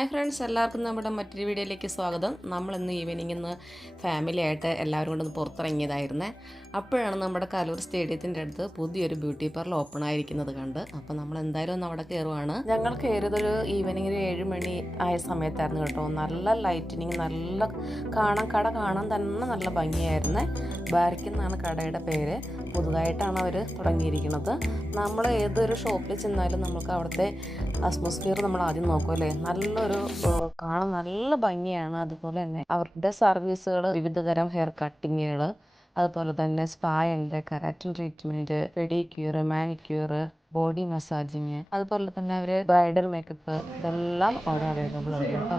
Hi friends, എല്ലാവർക്കും നമ്മുടെ മറ്റൊരു വീഡിയോയിലേക്ക് സ്വാഗതം. നമ്മളിന്ന് ഈവനിങ്ങിന്ന് ഫാമിലിയായിട്ട് എല്ലാവരും കൊണ്ടൊന്ന് പുറത്തിറങ്ങിയതായിരുന്നേ. അപ്പോഴാണ് നമ്മുടെ കലൂർ സ്റ്റേഡിയത്തിൻ്റെ അടുത്ത് പുതിയൊരു ബ്യൂട്ടി പാർലർ ഓപ്പൺ ആയിരിക്കുന്നത് കണ്ട്. അപ്പോൾ നമ്മൾ എന്തായാലും ഒന്ന് അവിടെ കയറുവാണ്. ഞങ്ങൾ കയറിയതൊരു ഈവനിങ്ങിൽ 7 മണി ആയ സമയത്തായിരുന്നു കേട്ടോ. നല്ല ലൈറ്റിനിങ്, നല്ല കട കാണാൻ തന്നെ നല്ല ഭംഗിയായിരുന്നേ. ബാരിക്ക് എന്നാണ് കടയുടെ പേര്. പുതുതായിട്ടാണ് അവർ തുടങ്ങിയിരിക്കുന്നത്. നമ്മൾ ഏതൊരു ഷോപ്പിൽ ചെന്നാലും നമുക്ക് അവിടുത്തെ അറ്റ്മോസ്ഫിയർ നമ്മൾ ആദ്യം നോക്കും അല്ലേ. കാണാൻ നല്ല ഭംഗിയാണ്. അതുപോലെ തന്നെ അവരുടെ സർവീസുകൾ, വിവിധതരം ഹെയർ കട്ടിങ്ങുകൾ, അതുപോലെ തന്നെ സ്പാ ഉണ്ട്, keratin treatment, pedicure, manicure, body massaging, അതുപോലെ തന്നെ അവർ ബ്രൈഡൽ മേക്കപ്പ്, ഇതെല്ലാം അവിടെ അവൈലബിൾ ആണ് കേട്ടോ.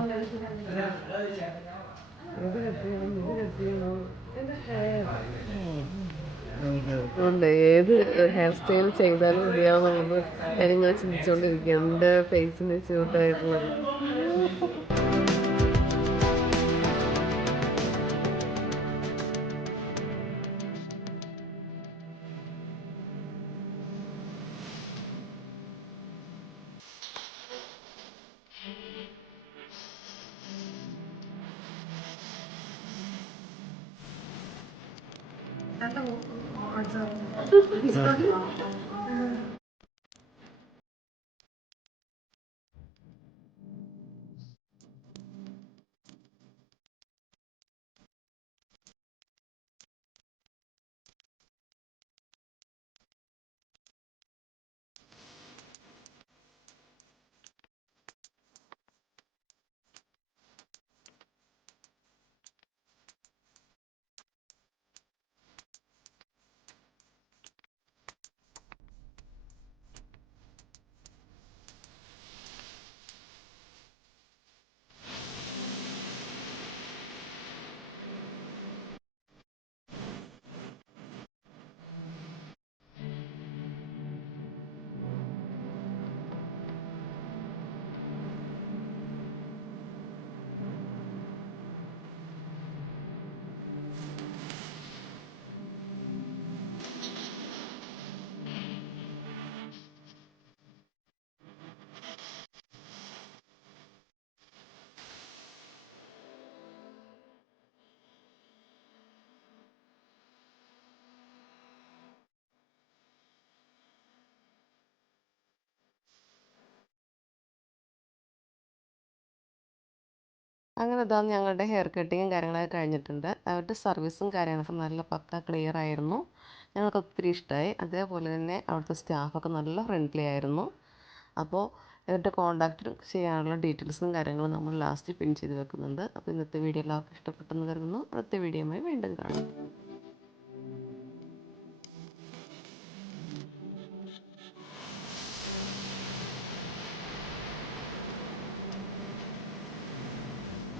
ഉണ്ട്, ഏത് ഹെയർ സ്റ്റൈൽ ചെയ്താലും മതിയാവുന്നത് ഞാനിങ്ങനെ ചിന്തിച്ചുകൊണ്ടിരിക്കുകയാണ്. എൻ്റെ ഫേസിന് സ്യൂട്ടായിട്ടുള്ളത്. അങ്ങനെ ഇതാ ഞങ്ങളുടെ ഹെയർ കട്ടിങ്ങും കാര്യങ്ങളൊക്കെ കഴിഞ്ഞിട്ടുണ്ട്. അവരുടെ സർവീസും കാര്യങ്ങളൊക്കെ നല്ല പക്ക ക്ലിയർ ആയിരുന്നു. ഞങ്ങൾക്ക് ഒത്തിരി ഇഷ്ടമായി. അതേപോലെ തന്നെ അവിടുത്തെ സ്റ്റാഫൊക്കെ നല്ല ഫ്രണ്ട്ലി ആയിരുന്നു. അപ്പോൾ ഇവരുടെ കോൺടാക്റ്റ് ചെയ്യാനുള്ള ഡീറ്റെയിൽസും കാര്യങ്ങളും നമ്മൾ ലാസ്റ്റ് പിൻ ചെയ്ത് വെക്കുന്നുണ്ട്. അപ്പോൾ ഇന്നത്തെ വീഡിയോ എല്ലാവർക്കും ഇഷ്ടപ്പെട്ടെന്ന് കരുതുന്നു. അടുത്ത വീഡിയോയുമായി വീണ്ടും കാണാം.